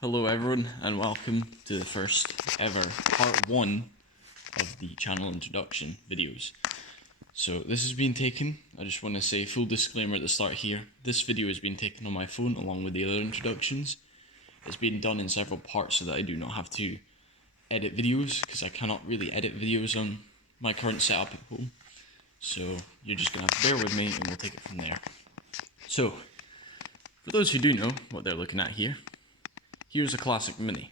Hello everyone and welcome to the first ever part 1 of the channel introduction videos. So this has been taken, I just want to say full disclaimer at the start here, this video has been taken on my phone along with the other introductions. It's been done in several parts so that I do not have to edit videos, because I cannot really edit videos on my current setup at home. So you're just going to have to bear with me and we'll take it from there. So, for those who do know what they're looking at here, here's a classic Mini.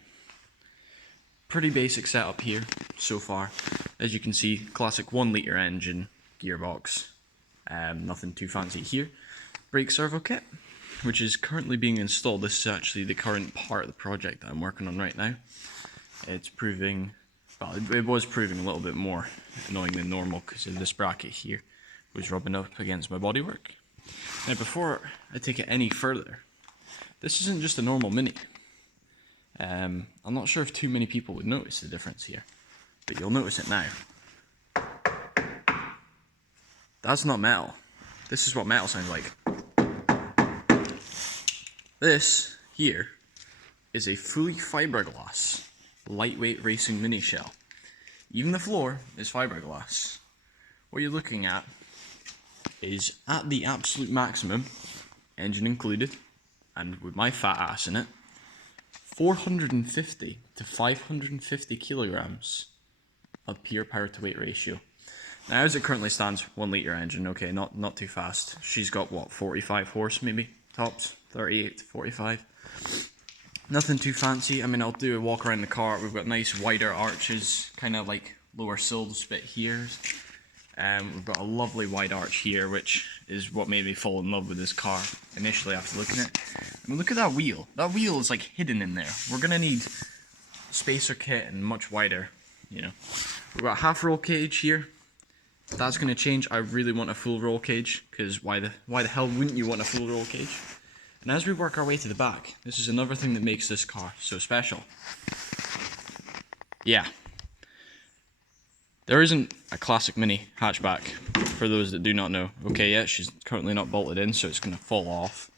Pretty basic setup here so far. As you can see, classic 1 litre engine, gearbox, nothing too fancy here. Brake servo kit, which is currently being installed. This is actually the current part of the project that I'm working on right now. It's proving, well, it was proving a little bit more annoying than normal because of this bracket here was rubbing up against my bodywork. Now before I take it any further, this isn't just a normal Mini. I'm not sure if too many people would notice the difference here, but you'll notice it now. That's not metal. This is what metal sounds like. This here is a fully fiberglass, lightweight racing Mini shell. Even the floor is fiberglass. What you're looking at is at the absolute maximum, engine included, and with my fat ass in it, 450 to 550 kilograms of pure power to weight ratio. Now as it currently stands, 1 litre engine, okay, not too fast. She's got what, 45 horse maybe, tops, 38 to 45. Nothing too fancy. I mean, I'll do a walk around the car. We've got nice wider arches, kind of like lower sills bit here. We've got a lovely wide arch here, which is what made me fall in love with this car initially after looking at it. I mean, look at that wheel. That wheel is like hidden in there. We're gonna need spacer kit and much wider, you know. We've got a half roll cage here. That's gonna change. I really want a full roll cage, because why the hell wouldn't you want a full roll cage? And as we work our way to the back, this is another thing that makes this car so special. Yeah. There isn't a classic Mini hatchback, for those that do not know. Okay, yeah, she's currently not bolted in, so it's going to fall off.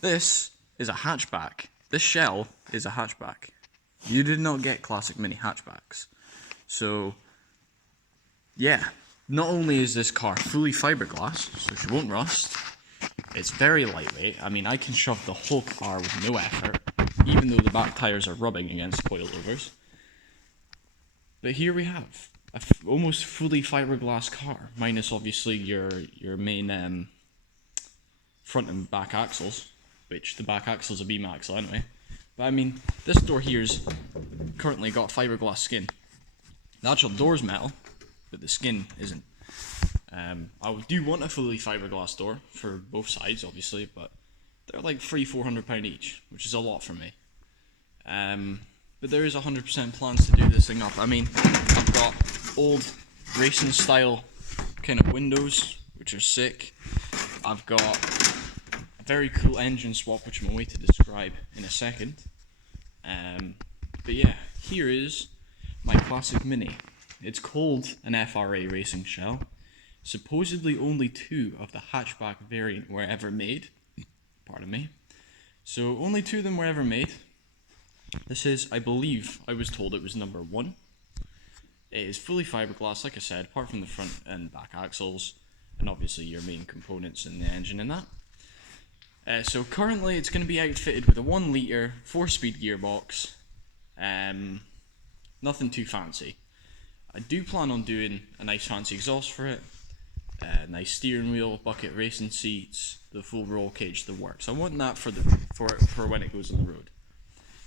This is a hatchback. This shell is a hatchback. You did not get classic Mini hatchbacks. So, yeah, not only is this car fully fiberglass, so she won't rust, it's very lightweight. I mean, I can shove the whole car with no effort, even though the back tires are rubbing against coilovers. But here we have a almost fully fiberglass car, minus obviously your main front and back axles, which the back axle's a beam axle anyway. But I mean, this door here's currently got fiberglass skin. The actual door's metal, but the skin isn't. I do want a fully fiberglass door for both sides, obviously, but they're like £300-400 each, which is a lot for me. But there is 100% plans to do this thing up. I mean, I've got old racing style kind of windows, which are sick. I've got a very cool engine swap, which I'm going to describe in a second. But yeah, here is my classic Mini. It's called an FRA racing shell. Supposedly only 2 of the hatchback variant were ever made. Pardon me. So only 2 of them were ever made. This is, I believe, I was told it was number 1. It is fully fiberglass, like I said, apart from the front and back axles, and obviously your main components in the engine and that. So currently it's going to be outfitted with a 1 litre 4-speed gearbox. Nothing too fancy. I do plan on doing a nice fancy exhaust for it, nice steering wheel, bucket racing seats, the full roll cage, the works. I want that for when it goes on the road.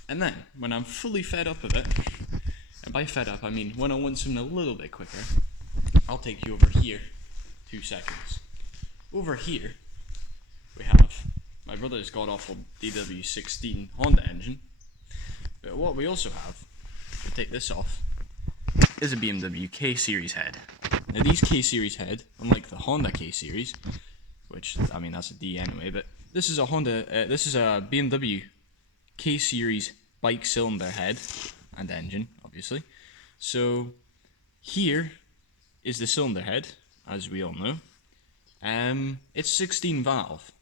And then, when I'm fully fed up of it, and by fed up I mean when I want something a little bit quicker, I'll take you over here, 2 seconds. Over here, we have my brother's god-awful DW16 Honda engine, but what we also have, to take this off, is a BMW K-Series head. Now these K-Series head, unlike the Honda K-Series, which, I mean that's a D anyway, but this is a BMW K-Series bike cylinder head and engine, obviously. So here is the cylinder head, as we all know. It's 16 valve.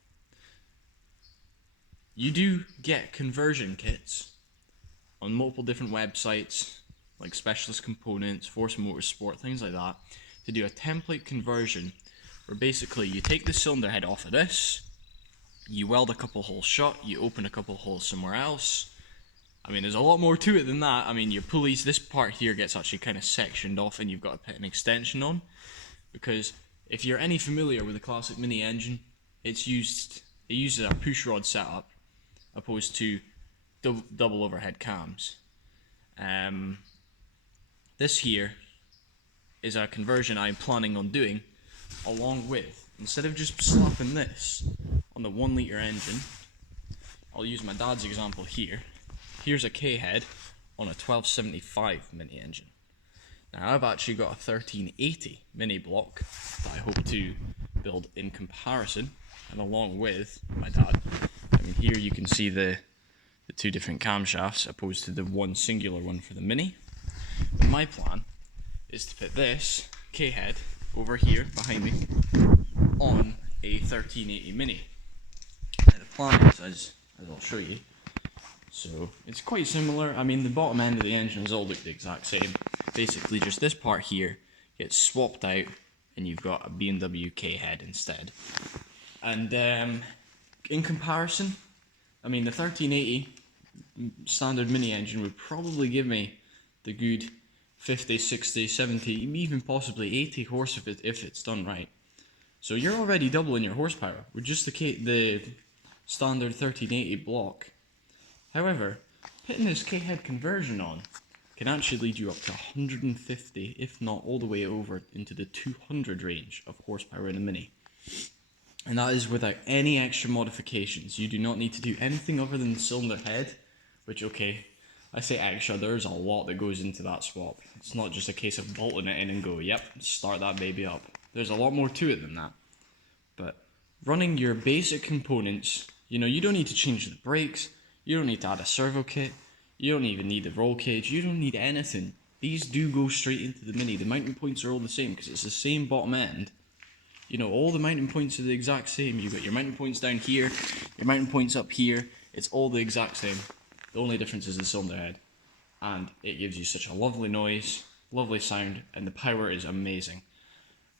You do get conversion kits on multiple different websites, like Specialist Components, Force Motorsport, things like that, to do a template conversion where basically you take the cylinder head off of this, you weld a couple holes shut, you open a couple holes somewhere else. I mean, there's a lot more to it than that. I mean, your pulleys, this part here gets actually kind of sectioned off and you've got to put an extension on, because if you're any familiar with a classic Mini engine, it uses a push rod setup opposed to double overhead cams. This here is a conversion I'm planning on doing, along with, instead of just slapping this on the 1 litre engine, I'll use my dad's example here. Here's a K-head on a 1275 Mini engine. Now I've actually got a 1380 Mini block that I hope to build in comparison and along with my dad. I mean, here you can see the two different camshafts opposed to the one singular one for the Mini. But my plan is to put this K-head over here behind me on a 1380 Mini. Now the plan is, as I'll show you, so it's quite similar. I mean, the bottom end of the engines all look the exact same. Basically just this part here gets swapped out and you've got a B&W K-head instead. And in comparison, I mean, the 1380 standard Mini engine would probably give me the good 50, 60, 70, even possibly 80 horse if it's done right. So you're already doubling your horsepower with just the standard 1380 block. However, putting this K-head conversion on can actually lead you up to 150, if not all the way over into the 200 range of horsepower in a Mini. And that is without any extra modifications. You do not need to do anything other than the cylinder head, which, okay, I say extra, there's a lot that goes into that swap. It's not just a case of bolting it in and go, yep, start that baby up. There's a lot more to it than that. But running your basic components, you know, you don't need to change the brakes, you don't need to add a servo kit, you don't even need the roll cage, you don't need anything. These do go straight into the Mini. The mounting points are all the same because it's the same bottom end. You know, all the mounting points are the exact same. You've got your mounting points down here, your mounting points up here. It's all the exact same. The only difference is the cylinder head. And it gives you such a lovely noise, lovely sound, and the power is amazing.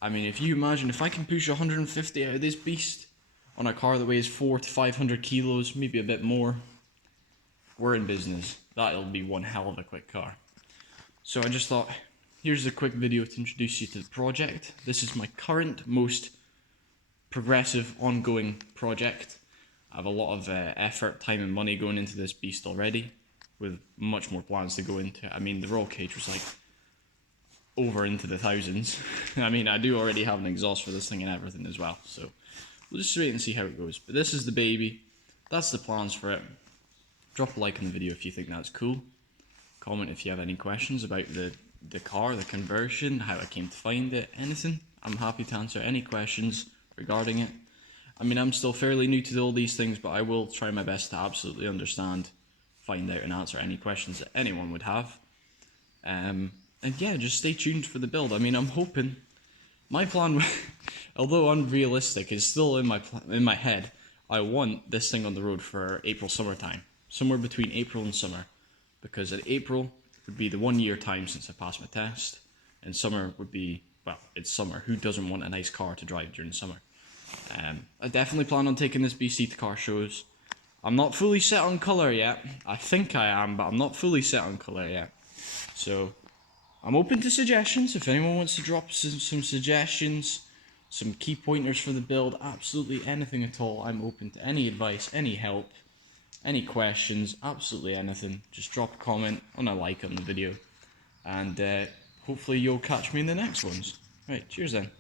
I mean, if you imagine, if I can push 150 out of this beast on a car that weighs 400 to 500 kilos, maybe a bit more, we're in business. That'll be one hell of a quick car. So I just thought, here's a quick video to introduce you to the project. This is my current most progressive ongoing project. I have a lot of effort, time and money going into this beast already, with much more plans to go into it. I mean, the roll cage was like over into the thousands. I mean, I do already have an exhaust for this thing and everything as well, so we'll just wait and see how it goes. But this is the baby. That's the plans for it. Drop a like on the video if you think that's cool. Comment if you have any questions about the car, the conversion, how I came to find it, anything. I'm happy to answer any questions regarding it. I mean, I'm still fairly new to all these things, but I will try my best to absolutely understand, find out and answer any questions that anyone would have. And yeah, just stay tuned for the build. I mean, I'm hoping, my plan, although unrealistic, is still in my head. I want this thing on the road for April, summertime. Somewhere between April and summer. Because in April would be the 1 year time since I passed my test. And summer would be, well, it's summer. Who doesn't want a nice car to drive during summer? I definitely plan on taking this BC to car shows. I'm not fully set on colour yet. I think I am, but I'm not fully set on colour yet. So, I'm open to suggestions. If anyone wants to drop some suggestions, some key pointers for the build, absolutely anything at all. I'm open to any advice, any help, any questions, absolutely anything. Just drop a comment and a like on the video. And hopefully you'll catch me in the next ones. Right, cheers then.